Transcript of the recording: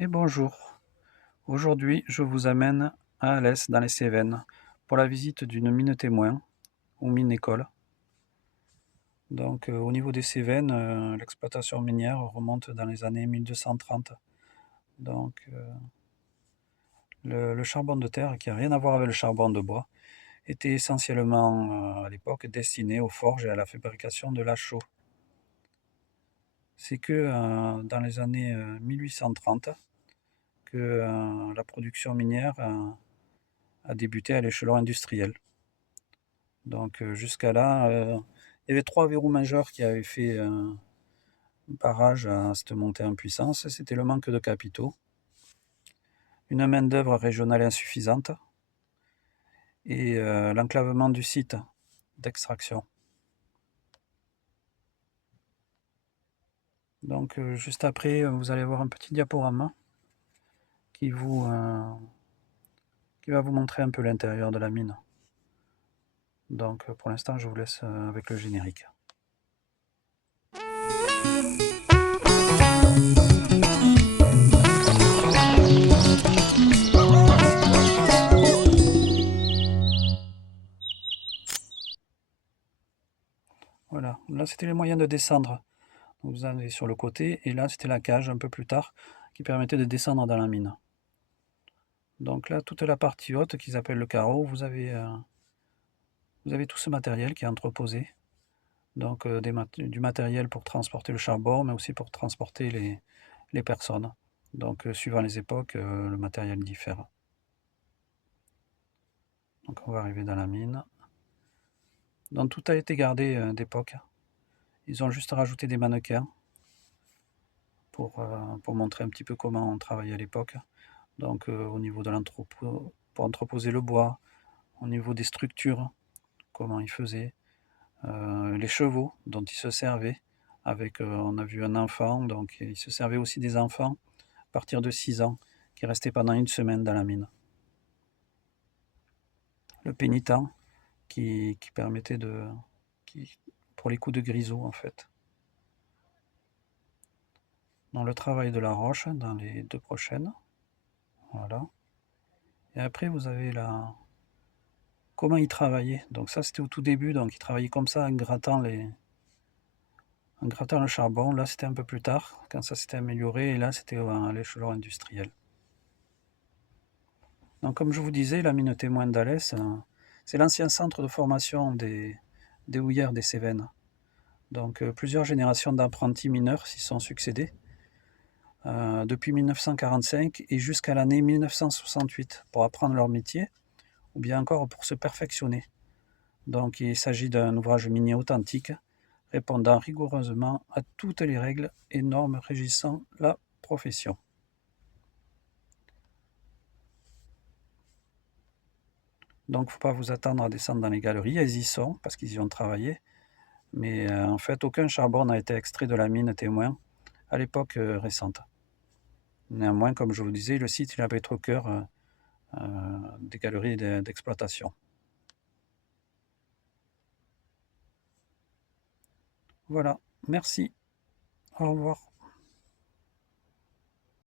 Et bonjour, aujourd'hui je vous amène à Alès dans les Cévennes pour la visite d'une mine témoin ou mine école. Donc au niveau des Cévennes, l'exploitation minière remonte dans les années 1230. Donc le charbon de terre, qui n'a rien à voir avec le charbon de bois, était essentiellement à l'époque destiné aux forges et à la fabrication de la chaux. C'est que dans les années 1830 que la production minière a débuté à l'échelon industriel. Donc jusqu'à là, il y avait trois verrous majeurs qui avaient fait barrage à cette montée en puissance. C'était le manque de capitaux, une main-d'œuvre régionale insuffisante et l'enclavement du site d'extraction. Donc juste après, vous allez voir un petit diaporama qui, qui va vous montrer un peu l'intérieur de la mine. Donc pour l'instant, je vous laisse avec le générique. Voilà, là c'était les moyens de descendre. Donc, vous avez sur le côté, et là c'était la cage un peu plus tard qui permettait de descendre dans la mine. Donc là, toute la partie haute qu'ils appellent le carreau, vous avez tout ce matériel qui est entreposé. Donc du matériel pour transporter le charbon, mais aussi pour transporter les personnes. Donc suivant les époques, le matériel diffère. Donc on va arriver dans la mine. Donc tout a été gardé d'époque. Ils ont juste rajouté des mannequins pour montrer un petit peu comment on travaillait à l'époque. Donc au niveau de l'entrepôt, pour entreposer le bois, au niveau des structures, comment ils faisaient, les chevaux dont ils se servaient. Avec, on a vu un enfant, donc ils se servaient aussi des enfants à partir de 6 ans, qui restaient pendant une semaine dans la mine. Le pénitent qui permettait pour les coups de grisou en fait. Dans le travail de la roche, dans les deux prochaines. Voilà. Et après vous avez comment ils travaillaient. Donc ça c'était au tout début, donc ils travaillaient comme ça en grattant le charbon. Là c'était un peu plus tard, quand ça s'était amélioré, et là c'était à l'échelon industriel. Donc, comme je vous disais, la mine témoin d'Alès, c'est l'ancien centre de formation des houillères des Cévennes. Donc plusieurs générations d'apprentis mineurs s'y sont succédés depuis 1945 et jusqu'à l'année 1968 pour apprendre leur métier ou bien encore pour se perfectionner. Donc il s'agit d'un ouvrage minier authentique répondant rigoureusement à toutes les règles et normes régissant la profession. Donc il ne faut pas vous attendre à descendre dans les galeries, elles y sont parce qu'ils y ont travaillé. Mais en fait, aucun charbon n'a été extrait de la mine témoin à l'époque récente. Néanmoins, comme je vous disais, le site il avait être au cœur des galeries d'exploitation. Voilà, merci, au revoir.